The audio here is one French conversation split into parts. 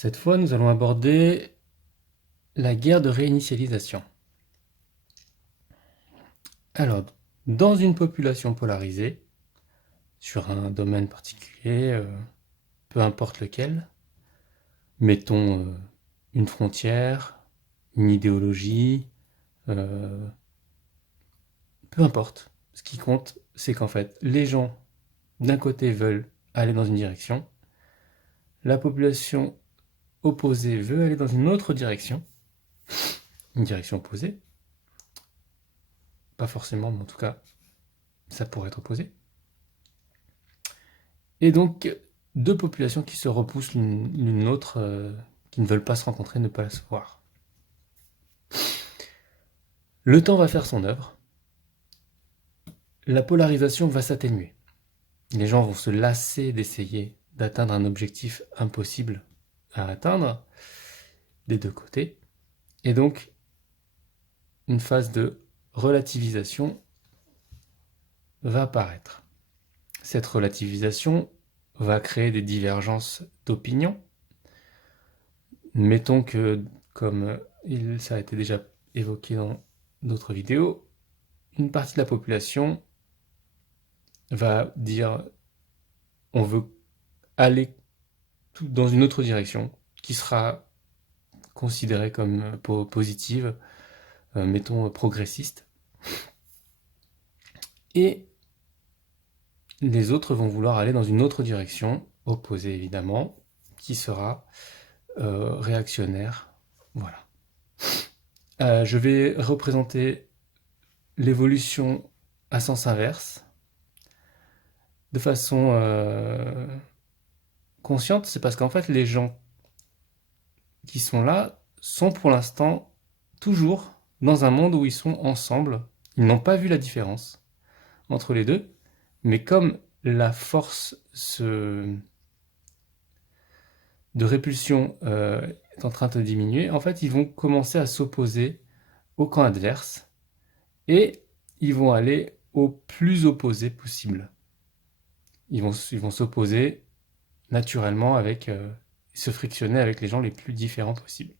Cette fois, nous allons aborder la guerre de réinitialisation. Alors, dans une population polarisée, sur un domaine particulier, peu importe lequel, mettons une frontière, une idéologie, peu importe. Ce qui compte, c'est qu'en fait, les gens d'un côté veulent aller dans une direction, la population opposée veut aller dans une autre direction, une direction opposée, pas forcément, mais en tout cas, ça pourrait être opposé. Et donc, deux populations qui se repoussent l'une l'autre, qui ne veulent pas se rencontrer, ne pas se voir. Le temps va faire son œuvre. La polarisation va s'atténuer. Les gens vont se lasser d'essayer d'atteindre un objectif impossible à atteindre des deux côtés. Et donc, une phase de relativisation va apparaître. Cette relativisation va créer des divergences d'opinion. Mettons que, comme ça a été déjà évoqué dans d'autres vidéos, une partie de la population va dire on veut aller dans une autre direction qui sera considérée comme positive, mettons progressiste. Et les autres vont vouloir aller dans une autre direction, opposée évidemment, qui sera réactionnaire. Voilà. Je vais représenter l'évolution à sens inverse, de façon consciente, c'est parce qu'en fait les gens qui sont là sont pour l'instant toujours dans un monde où ils sont ensemble. Ils n'ont pas vu la différence entre les deux, mais comme la force de répulsion est en train de diminuer, en fait ils vont commencer à s'opposer au camp adverse et ils vont aller au plus opposé possible. Ils vont s'opposer naturellement avec se frictionner avec les gens les plus différents possibles.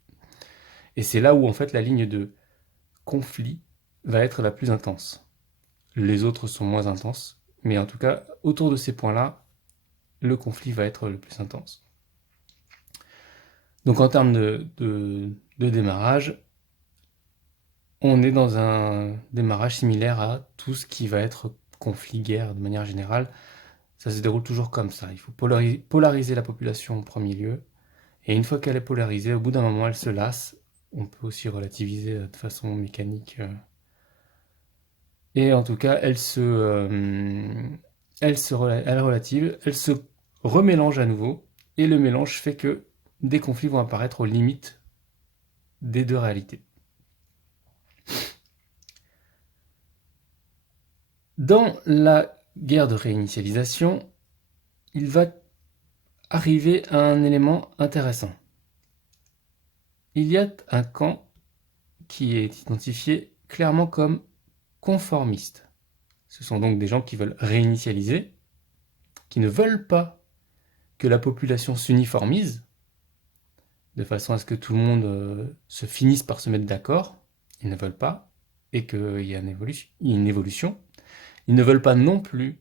Et c'est là où en fait la ligne de conflit va être la plus intense. Les autres sont moins intenses, mais en tout cas, autour de ces points-là, le conflit va être le plus intense. Donc en termes de démarrage, on est dans un démarrage similaire à tout ce qui va être conflit, guerre de manière générale. Ça se déroule toujours comme ça. Il faut polariser la population en premier lieu. Et une fois qu'elle est polarisée, au bout d'un moment, elle se lasse. On peut aussi relativiser de façon mécanique. Et en tout cas, elle relative, elle se remélange à nouveau. Et le mélange fait que des conflits vont apparaître aux limites des deux réalités. Dans la guerre de réinitialisation, il va arriver à un élément intéressant. Il y a un camp qui est identifié clairement comme conformiste. Ce sont donc des gens qui veulent réinitialiser, qui ne veulent pas que la population s'uniformise, de façon à ce que tout le monde se finisse par se mettre d'accord. Ils ne veulent pas, et qu'il y ait une évolution. Ils ne veulent pas non plus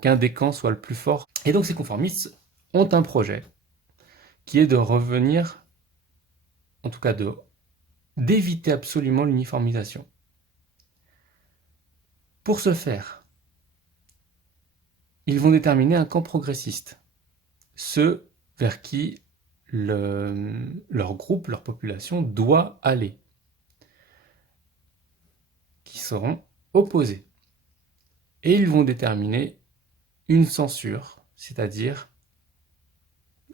qu'un des camps soit le plus fort. Et donc ces conformistes ont un projet qui est de revenir, en tout cas d'éviter absolument l'uniformisation. Pour ce faire, ils vont déterminer un camp progressiste, ceux vers qui leur groupe, leur population doit aller, qui seront opposés. Et ils vont déterminer une censure, c'est-à-dire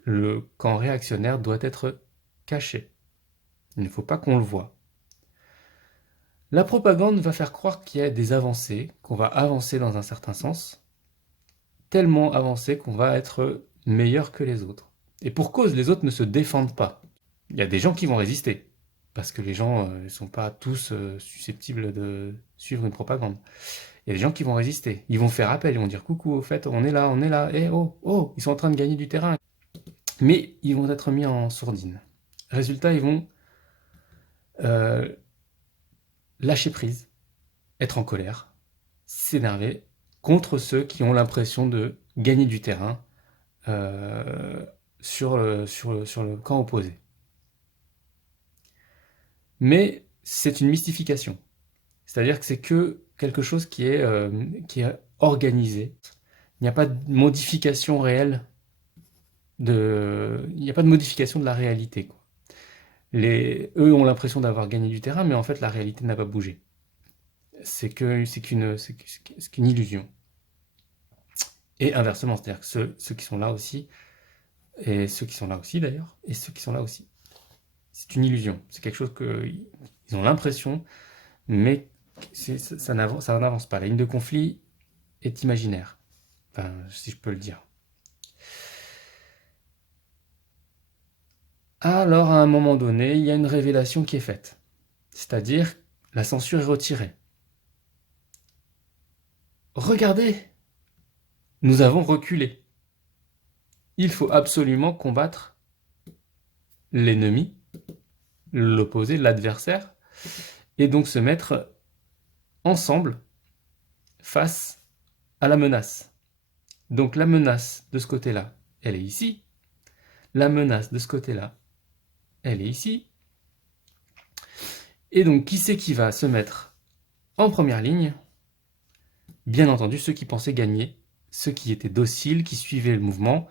le camp réactionnaire doit être caché. Il ne faut pas qu'on le voie. La propagande va faire croire qu'il y a des avancées, qu'on va avancer dans un certain sens, tellement avancer qu'on va être meilleur que les autres. Et pour cause, les autres ne se défendent pas. Il y a des gens qui vont résister, parce que les gens ne sont pas tous susceptibles de suivre une propagande. Il y a des gens qui vont résister, ils vont faire appel, ils vont dire coucou, au fait, on est là, et oh, ils sont en train de gagner du terrain. mais ils vont être mis en sourdine. Résultat, ils vont lâcher prise, être en colère, s'énerver contre ceux qui ont l'impression de gagner du terrain sur le camp opposé. Mais c'est une mystification. C'est-à-dire que c'est que quelque chose qui est organisé. Il n'y a pas de modification réelle il n'y a pas de modification de la réalité, quoi. Eux ont l'impression d'avoir gagné du terrain, mais en fait la réalité n'a pas bougé. C'est qu'une illusion. Et inversement, c'est-à-dire que ceux qui sont là aussi, et ceux qui sont là aussi d'ailleurs, et ceux qui sont là aussi. C'est une illusion. C'est quelque chose qu'ils ont l'impression, mais ça n'avance pas. La ligne de conflit est imaginaire, enfin, si je peux le dire. Alors, à un moment donné, il y a une révélation qui est faite. C'est-à-dire, la censure est retirée. Regardez, nous avons reculé. Il faut absolument combattre l'ennemi, l'opposé, l'adversaire, et donc se mettre ensemble face à la menace. Donc la menace de ce côté-là, elle est ici. La menace de ce côté-là, elle est ici. Et donc, qui c'est qui va se mettre en première ligne? Bien entendu, ceux qui pensaient gagner, ceux qui étaient dociles, qui suivaient le mouvement,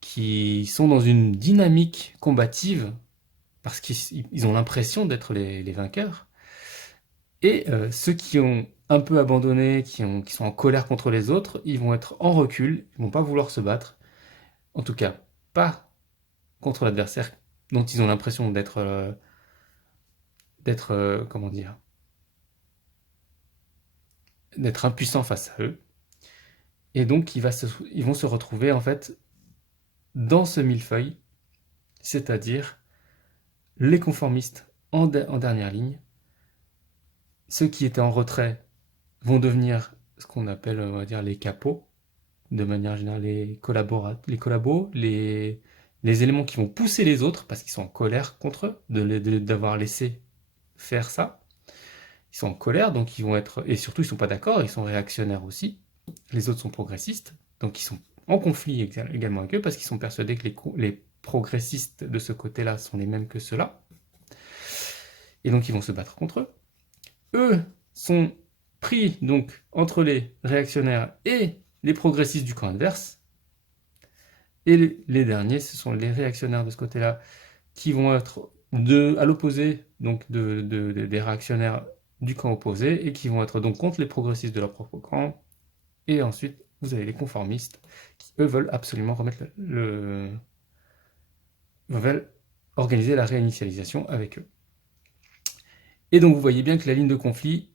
qui sont dans une dynamique combative, parce qu'ils ont l'impression d'être les vainqueurs. Et ceux qui ont un peu abandonné, qui sont en colère contre les autres, ils vont être en recul, ils vont pas vouloir se battre. En tout cas, pas contre l'adversaire dont ils ont l'impression d'être, comment dire, d'être impuissants face à eux. Et donc, ils vont se retrouver, en fait, dans ce millefeuille, c'est-à-dire les conformistes en dernière ligne. Ceux qui étaient en retrait vont devenir ce qu'on appelle, on va dire, les capots, de manière générale, les collabos, les éléments qui vont pousser les autres parce qu'ils sont en colère contre eux, d'avoir laissé faire ça. Ils sont en colère, donc ils vont être... Et surtout, ils ne sont pas d'accord, ils sont réactionnaires aussi. Les autres sont progressistes, donc ils sont en conflit également avec eux parce qu'ils sont persuadés que les progressistes de ce côté-là sont les mêmes que ceux-là. Et donc ils vont se battre contre eux. Eux sont pris donc entre les réactionnaires et les progressistes du camp adverse. Et les derniers, ce sont les réactionnaires de ce côté-là qui vont être à l'opposé donc des réactionnaires du camp opposé et qui vont être donc contre les progressistes de leur propre camp. Et ensuite, vous avez les conformistes qui, eux, veulent absolument veulent organiser la réinitialisation avec eux. Et donc, vous voyez bien que la ligne de conflit,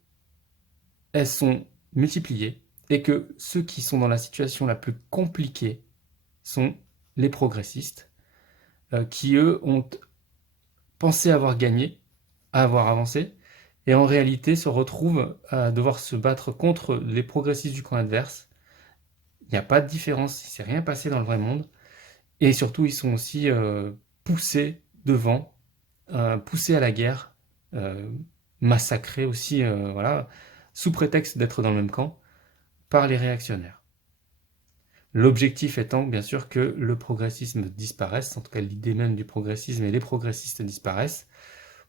elles sont multipliées et que ceux qui sont dans la situation la plus compliquée sont les progressistes qui, eux, ont pensé avoir gagné, avoir avancé, et en réalité se retrouvent à devoir se battre contre les progressistes du camp adverse. Il n'y a pas de différence, il ne s'est rien passé dans le vrai monde. Et surtout, ils sont aussi poussés devant, poussés à la guerre, massacrés aussi, voilà, sous prétexte d'être dans le même camp, par les réactionnaires. L'objectif étant, bien sûr, que le progressisme disparaisse, en tout cas l'idée même du progressisme et les progressistes disparaissent,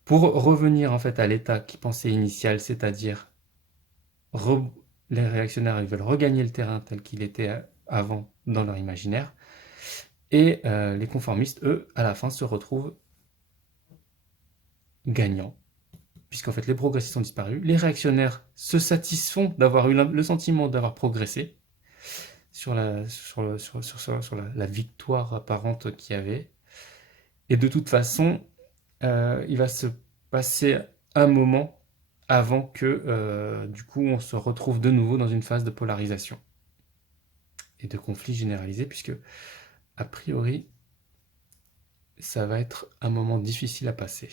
pour revenir en fait à l'état qui pensait initial, c'est-à-dire les réactionnaires ils veulent regagner le terrain tel qu'il était avant dans leur imaginaire, et les conformistes, eux, à la fin, se retrouvent gagnants, puisqu'en fait les progressistes ont disparu, les réactionnaires se satisfont d'avoir eu le sentiment d'avoir progressé sur la victoire apparente qu'il y avait, et de toute façon, il va se passer un moment avant que, du coup, on se retrouve de nouveau dans une phase de polarisation et de conflit généralisé, puisque, a priori, ça va être un moment difficile à passer.